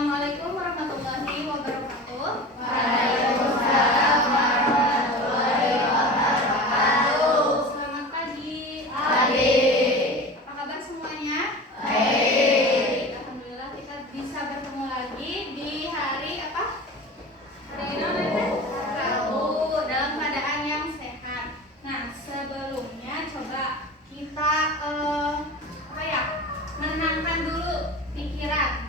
Assalamualaikum warahmatullahi wabarakatuh. Waalaikumsalam warahmatullahi wabarakatuh. Selamat pagi. Pagi. Apa kabar semuanya? Baik. Alhamdulillah kita bisa bertemu lagi di hari apa? Hari ini apa? Rabu, dalam keadaan yang sehat. Nah, sebelumnya coba kita menenangkan dulu pikiran.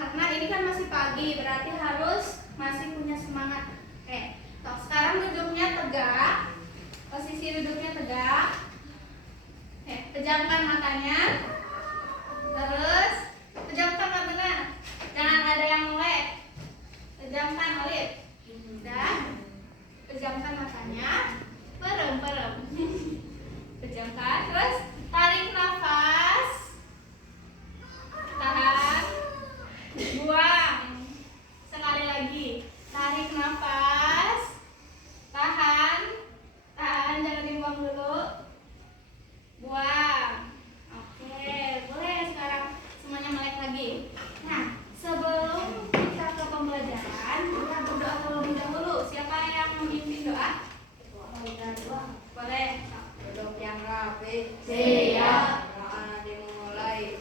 Karena ini kan masih pagi, berarti harus masih punya semangat. Oke, sekarang duduknya tegak, posisi duduknya tegak. Oke, pejamkan matanya, terus pejamkan matanya, jangan ada yang melek. Pejamkan oleh, udah, pejamkan matanya, perem. Pejamkan, terus tarik nafas, tahan. Buang. Sekali lagi. Tarik nafas. Tahan. Jangan dibuang dulu. Buang. Oke, boleh sekarang semuanya melek lagi. Nah, sebelum kita ke pembelajaran, kita berdoa terlebih dahulu. Siapa yang memimpin doa? Boleh. Duduk yang rapi. Siap. Doa dimulai.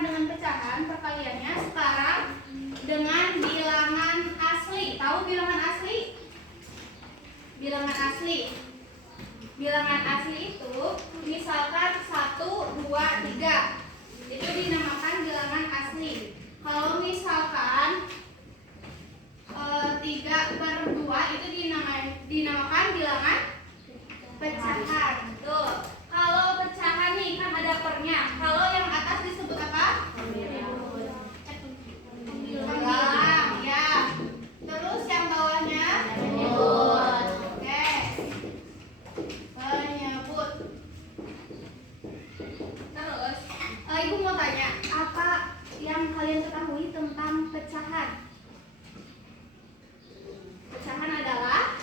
misalkan dengan pecahan, perkaliannya sekarang dengan bilangan asli. Tahu bilangan asli? Bilangan asli. Bilangan asli itu misalkan 1, 2, 3. Itu dinamakan bilangan asli. Kalau misalkan 3/2 itu dinamakan bilangan pecahan. Tuh. Kalau pecahan nih kan ada pernya. Kalau yang atas disebut apa? Pembilang, ya. Terus yang bawahnya penyebut. Oke. Penyebut. Terus, Ibu mau tanya, apa yang kalian ketahui tentang pecahan? Pecahan adalah,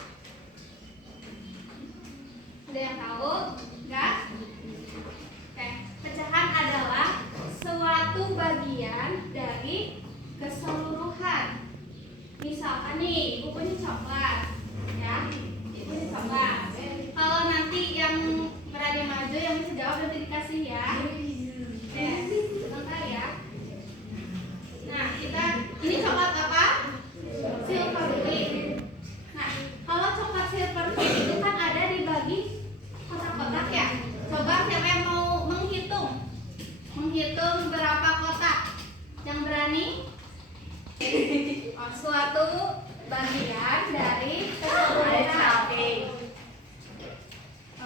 ada yang tahu? Enggak? Oke, pecahan adalah suatu bagian dari keseluruhan. Misalkan nih, ibu punya coklat, ya, ibu punya coklat. Kalau nanti yang berani maju yang bisa jawab nanti dikasih ya. Sebentar ya. Nah, ini coklat apa? Silverfish. Nah, kalau coklat silverfish itu kan ada dibagi kotak-kotak ya. Coba siapa yang mau menghitung? Menghitung berapa kotak? Yang berani? Suatu bagian dari keseluruhan.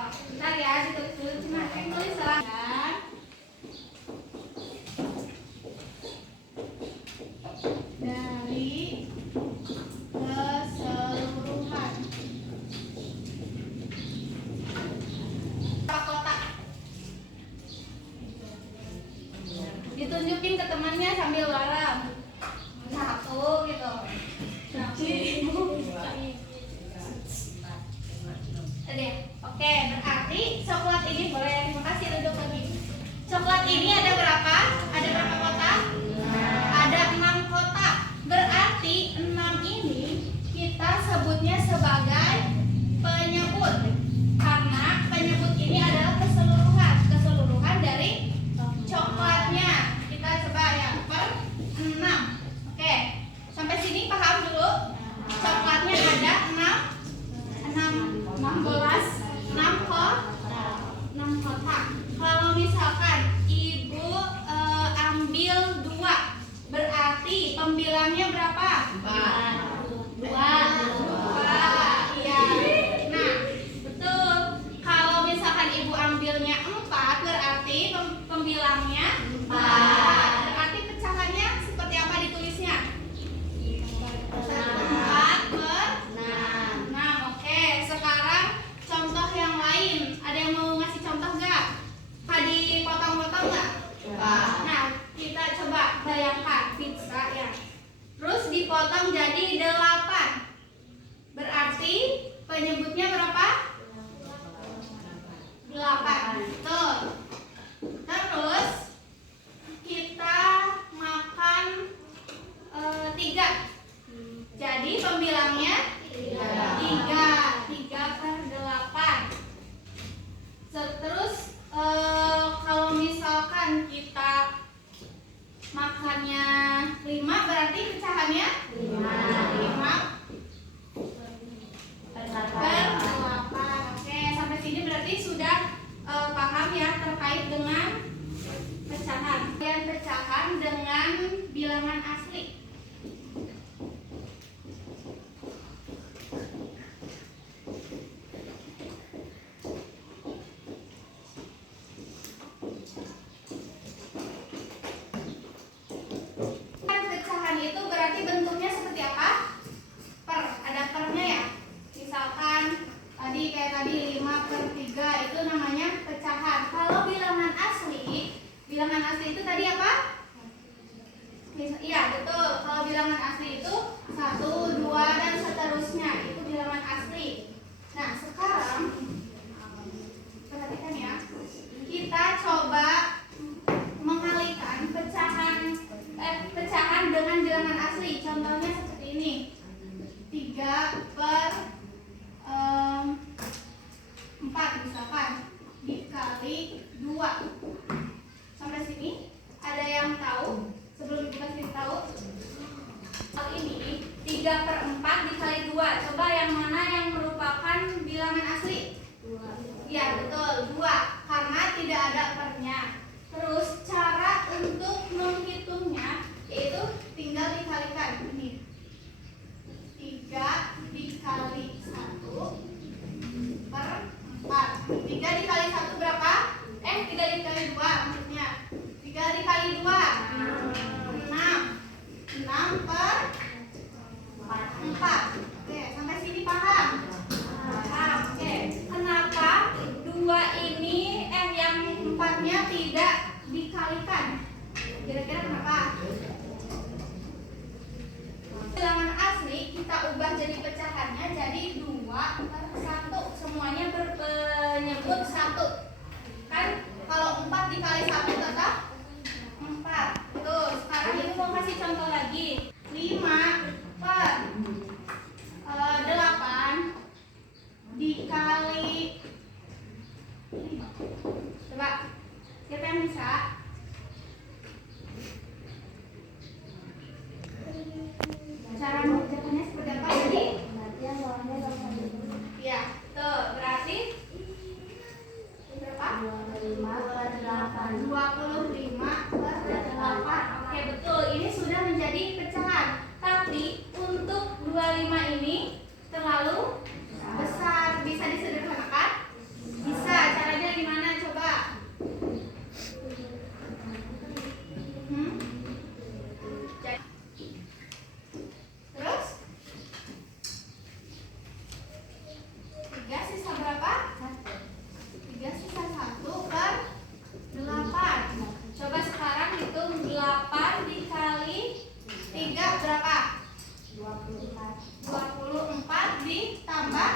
Bentar ya, ditulis dulu. Cuma tulis salah. Dari keseluruhan. Berapa kotak? Ditunjukin ke temannya sambil larang. 1 gitu. Oke, berarti coklat ini boleh, terima kasih, duduk lagi. Coklat ini ada berapa? Ada berapa kotak? Ada 6 kotak. Berarti 6 ini kita sebutnya sebagai penyebut. Karena penyebut ini adalah keseluruhan dari coklatnya. Kita coba ya, per 6. Oke, sampai sini paham dulu? Coklatnya ada 6 kotak. Kalau misalkan ibu ambil 2, berarti pembilangnya berapa? 2. Iya. Nah, betul. Kalau misalkan ibu ambilnya 4, berarti pembilangnya 4. Berarti pecahannya seperti apa ditulisnya? 4/6. Oke, sekarang contoh yang lain. Ada yang mau ngasih contoh nggak? Dipotong-potong nggak? Nah, kita coba bayangkan pizza ya. Terus dipotong jadi 8. Berarti penyebutnya berapa? 8. Tuh. Terus kita makan 3. Jadi pembilangnya 3/8. Terus kalau misalkan kita makannya 5, berarti pecahannya 5/8. Oke, sampai sini berarti sudah paham ya terkait dengan pecahan. Dan pecahan dengan bilangan asli. Pecahan itu berarti bentuknya seperti apa? Per, ada pernya ya. Misalkan kayak tadi 5/3 itu namanya pecahan. Kalau bilangan asli itu tadi apa? Iya, betul. Kalau bilangan asli itu 1, 2 dan seterusnya. Itu bilangan asli. Nah, sekarang perhatikan ya. Kita coba mengalihkan pecahan dengan bilangan asli. Contohnya seperti ini. 3/4 misalkan dikali 2. Sampai sini Ada yang tahu? Sebelum dikasih tahu, hal ini 3/4 dikali 2. Coba yang mana yang merupakan bilangan asli? Ya betul, 2. Karena tidak ada pernya. Terus cara untuk menghitungnya yaitu tinggal dikalikan. Ini 3 dikali 1/4. 3 dikali 1 berapa? 3 dikali 2 maksudnya. 3 dikali 2 6. 6/4. Oke, sampai sini paham? Paham. Oke. Kenapa 2 ini yang 4-nya tidak dikalikan? Kira-kira kenapa? Bilangan asli kita ubah jadi pecahannya jadi 2/1. Semuanya menyebut 1. Kan kalau 4 dikali 1 tetap 4. Tuh, sekarang ibu mau kasih contoh lagi. 5/8 dikali 5. Coba, siapa yang bisa? Cara mengerjakannya seperti apa tadi? Ya, tuh berarti berapa? 25/8. Oke, betul. Ini sudah menjadi pecahan. Tapi untuk 25 ini terlalu besar. Bisa disederhanakan? Bisa. Caranya gimana? Coba. Terus 3 sisa berapa? 3 sisa 1/8. Coba sekarang hitung 8 dikali 3 berapa? 24 ditambah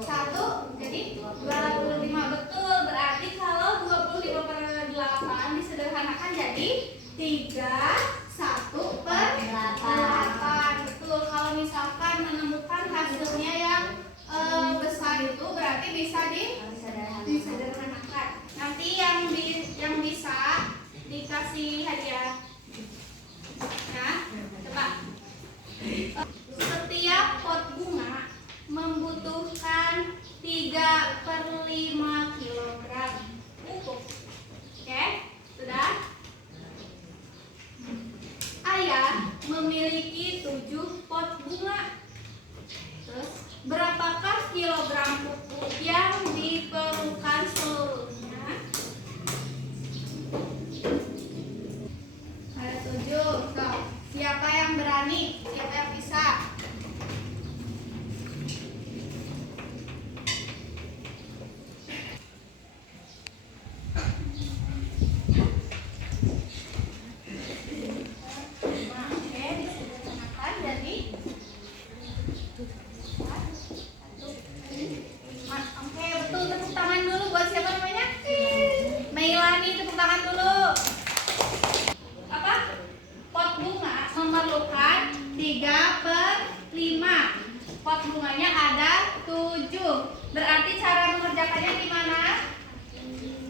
1 jadi 25. Betul. Berarti kalau 25/8 disederhanakan jadi 31/8. Betul. Kalau misalkan menemukan hasilnya yang besar itu berarti bisa disederhanakan. Nanti yang bisa dikasih hadiah. Nah, coba. Setiap pot bunga membutuhkan 3/5 kilogram pupuk. Oke, sudah? Ayah memiliki 7 pot bunga. Terus, berapakah kilogram pupuk yang diperlukan seluruhnya? Ada 7. So, siapa yang berani? Siapa yang bisa? Oke, disederhanakan jadi 5. Oke, betul. Tepuk tangan dulu buat siapa namanya? Meilani, tepuk tangan dulu. Apa? Pot bunga memerlukan 3/5. Pot bunganya ada 7. Berarti cara mengerjakannya gimana?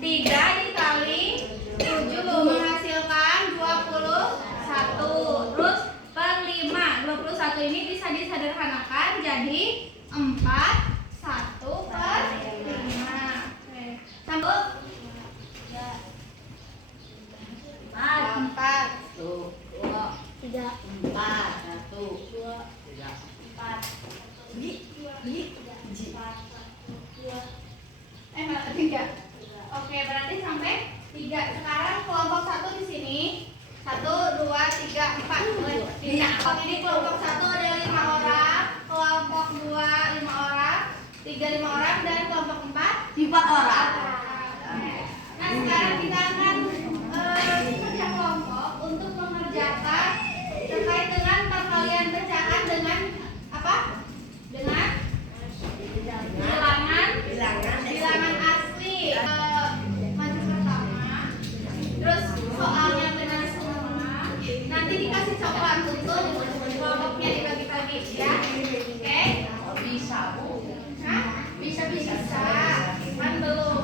3 dikali 7 menghasilkan 21. Terus per 5. 21 ini bisa disederhanakan jadi 4/1/5. Oke. Sambung. 4. 4. 3. Oke, berarti sampai 3. Sekarang kelompok 1 di sini. 1, 2, 3, 4. Kelompok ini kelompok 1 ada 5 orang, kelompok 2 5 orang, 3 5 orang, dan kelompok 4 4 orang. Nah, sekarang kita akan kerja kelompok untuk mengerjakan terkait dengan perkalian pecahan dengan apa? Dengan bilangan asli. Maju pertama. Terus soalnya benar semua. Nanti dikasih coklat untuk kelompoknya dibagi-bagi ya. Oke? Bisa, Bu. Hah? Bisa. Kan belum.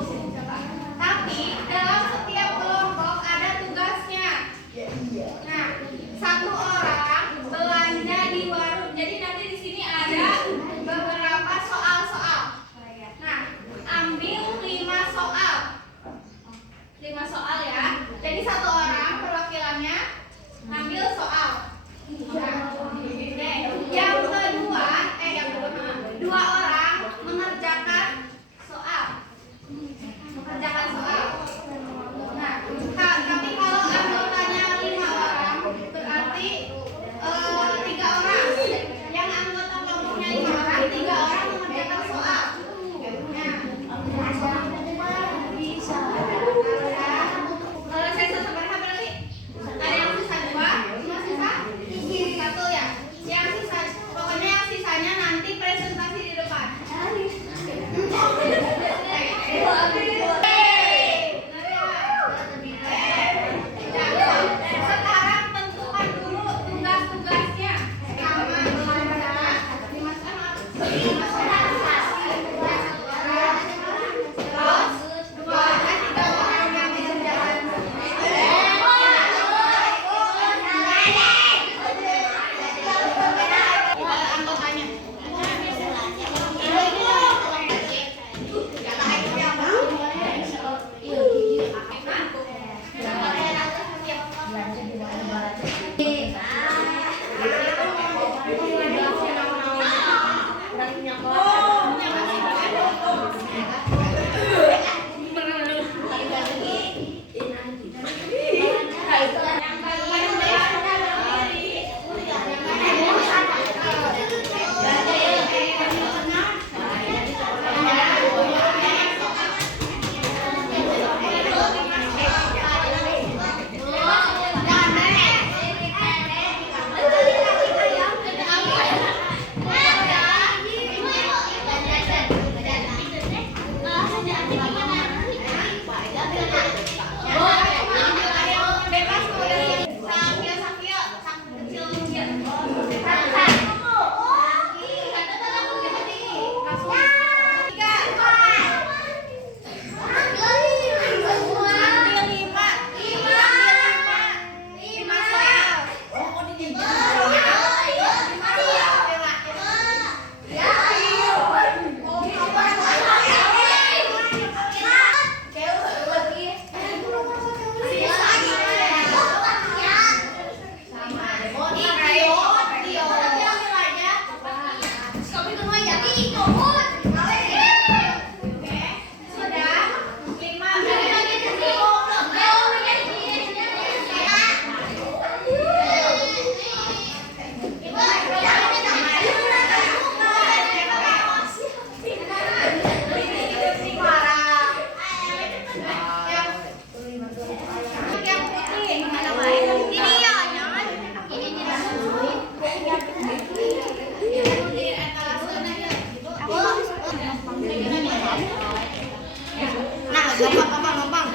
Gampang.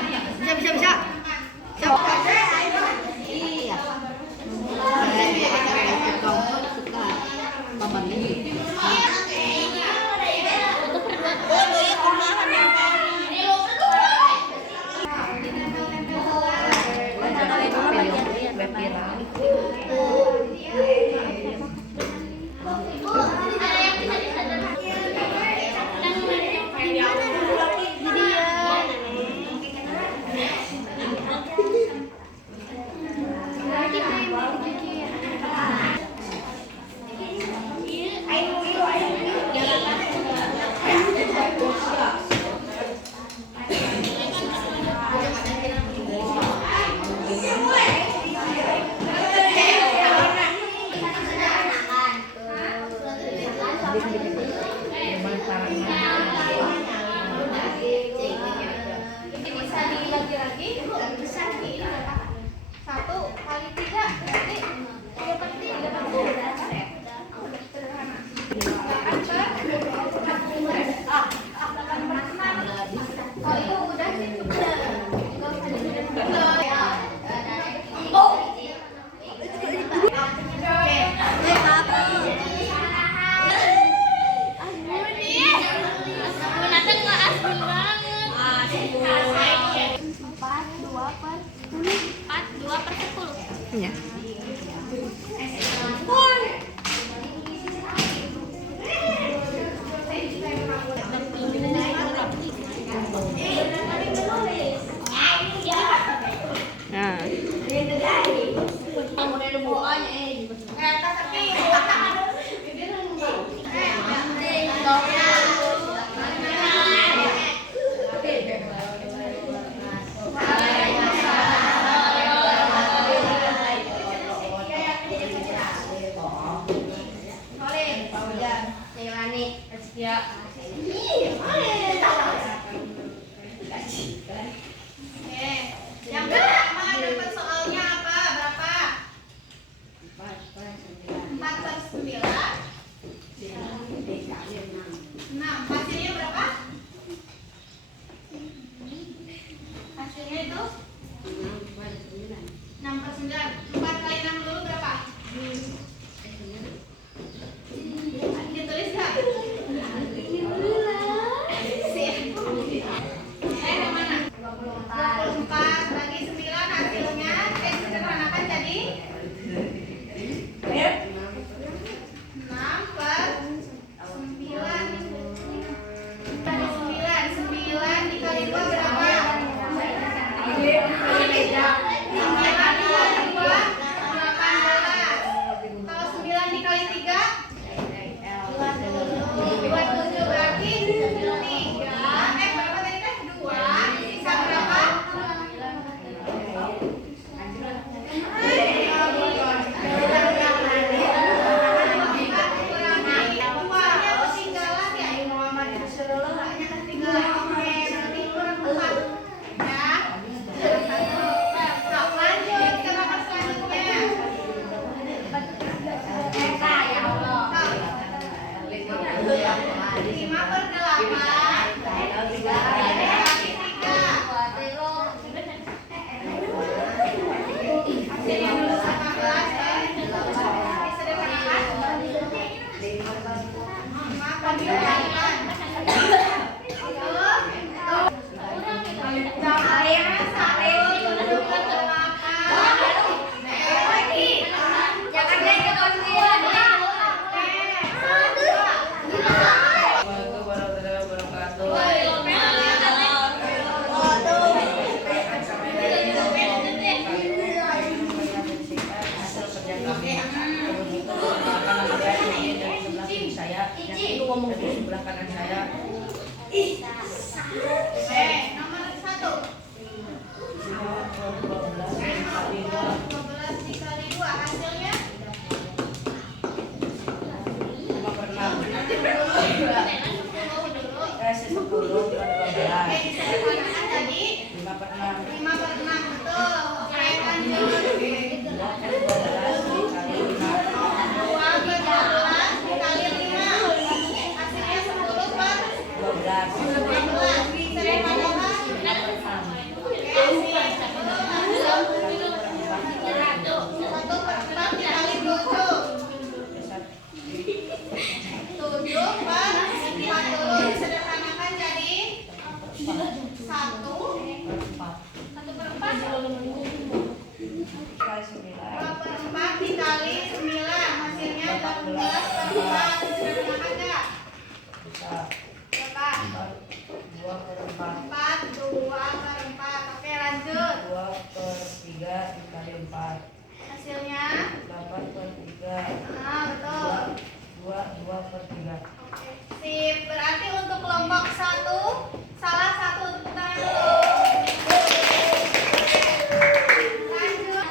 Bisa. Iya. Suka paman ini. Bisa dibagi lagi, bisa dikatakan 1 kali 3 berarti 3/3 sederhana. Oh itu udah sih cukup. Iya. Satu. Satu per empat. 2/4 dikali 9 hasilnya 14/4. Bisa nggak? Berapa? 4, 2/4. Oke, lanjut. 2/3 dikali 4 Hasilnya 8/3. betul. 2/3. Oke, sip. Berarti untuk kelompok 1 salah satu tepuk tangan dulu. Lanjut.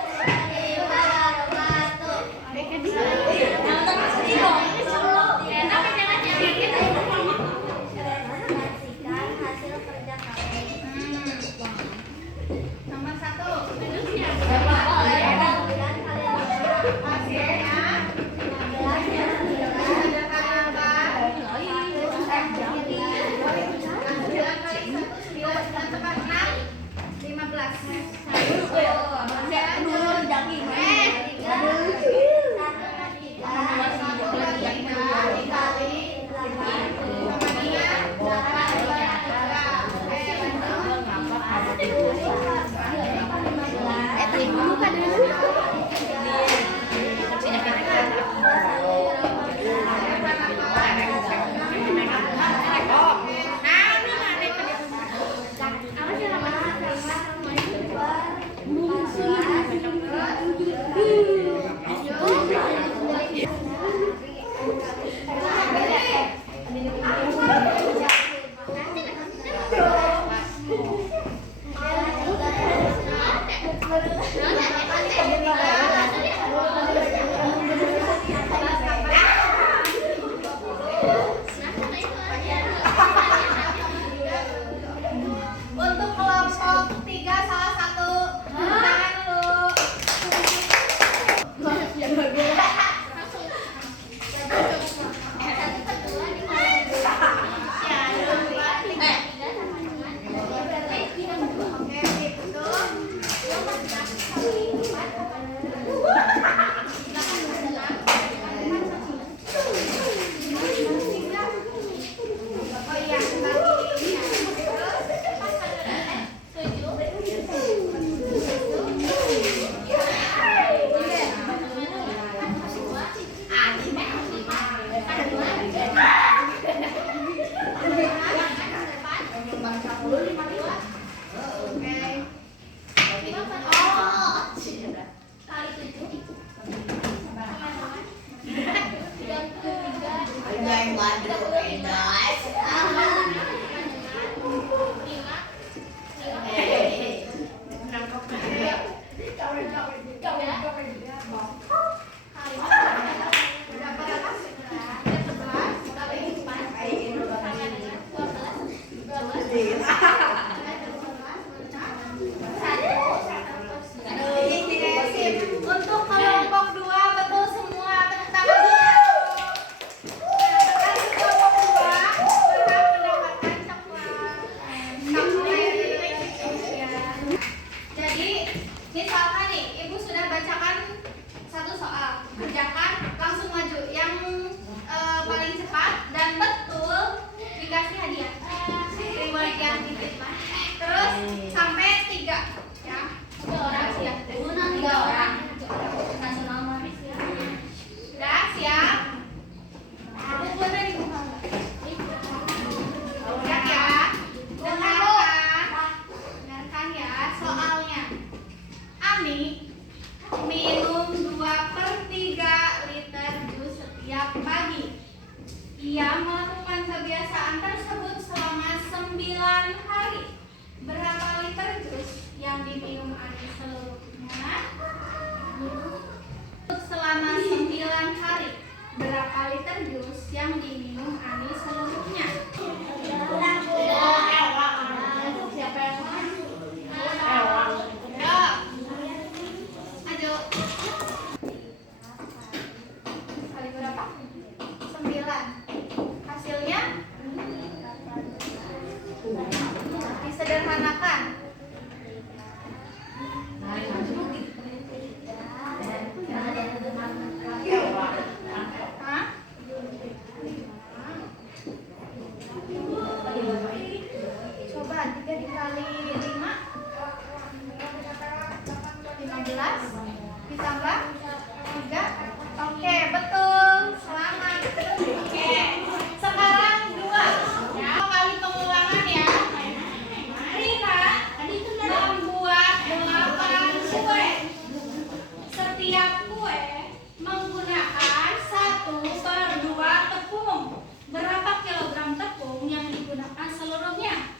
Nomor 1. Untuk kelompok 3 dikali 5 15 ditambah 3. Oke, betul. Selamat. Oke. Sekarang 2. Ya, kali pengulangan ya. Rina membuat 8 kue. Setiap kue menggunakan 1/2 tepung. Berapa kilogram tepung yang digunakan seluruhnya?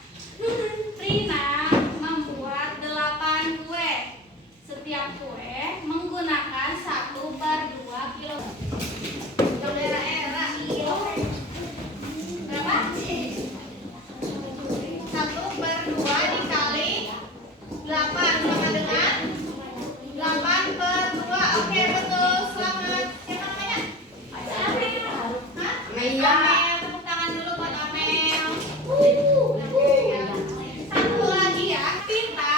Rina membuat 8 kue. Setiap kue menggunakan 1/2 kilo. Era kilo. Berapa? 1/2 dikali 8 sama dengan 8/2. Oke, betul. Selamat. Siapa namanya? Hah? Maya. Amel. Tepuk tangan dulu buat Amel. Satu lagi ya, pita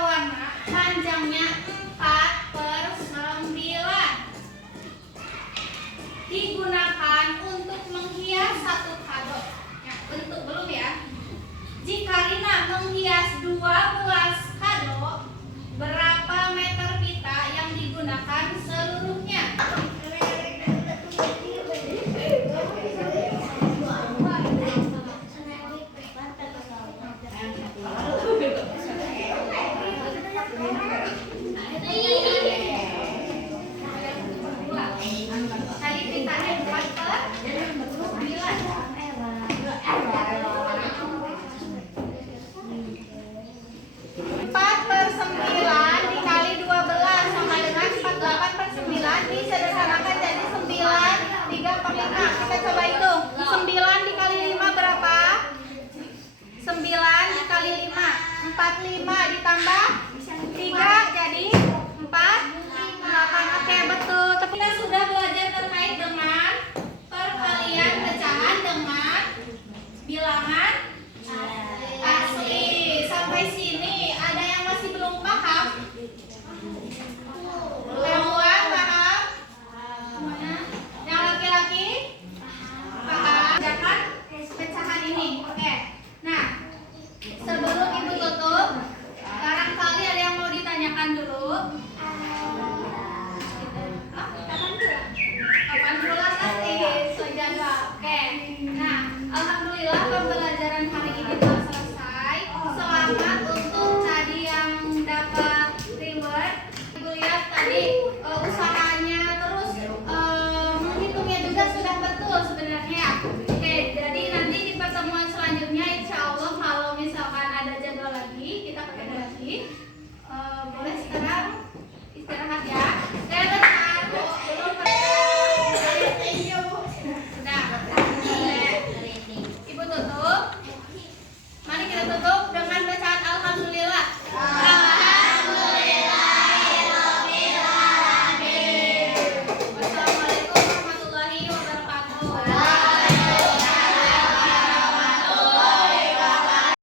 warna panjangnya 4/9 digunakan untuk menghias satu kado. Ya, bentuk belum ya. Jika Rina menghias 12 kado, berapa meter pita yang digunakan seluruhnya? Tadi pitanya 4/9 dikali 12 sama dengan 48/9 disederhanakan jadi 9 3/5. Kita coba hitung. 9 dikali 5 berapa? 9 dikali 5 45 ditambah 3 jadi 48. Oke, betul. Tapi kita sudah belajar terkait dengan perkalian pecahan dengan bilangan asli. Sampai sini ada yang masih belum paham? Perempuan paham? Semuanya? Yang laki-laki? Paham? Jangan pecahan ini. Oke. Nah, sebelum Ibu tutup, barangkali ada yang mau ditanyakan dulu. Kapan pulang nanti? Sejadwal. Oke. Nah, alhamdulillah pembelajaran hari ini telah selesai. Selamat untuk tadi yang dapat reward. Ibu lihat tadi usahanya terus menghitungnya juga sudah betul sebenarnya. Oke, jadi nanti di pertemuan selanjutnya insya Allah kalau misalkan ada jadwal lagi kita ketemu lagi. Boleh sekarang istirahat ya. Sebentar. Sudah. Ibu tutup. Mari kita tutup.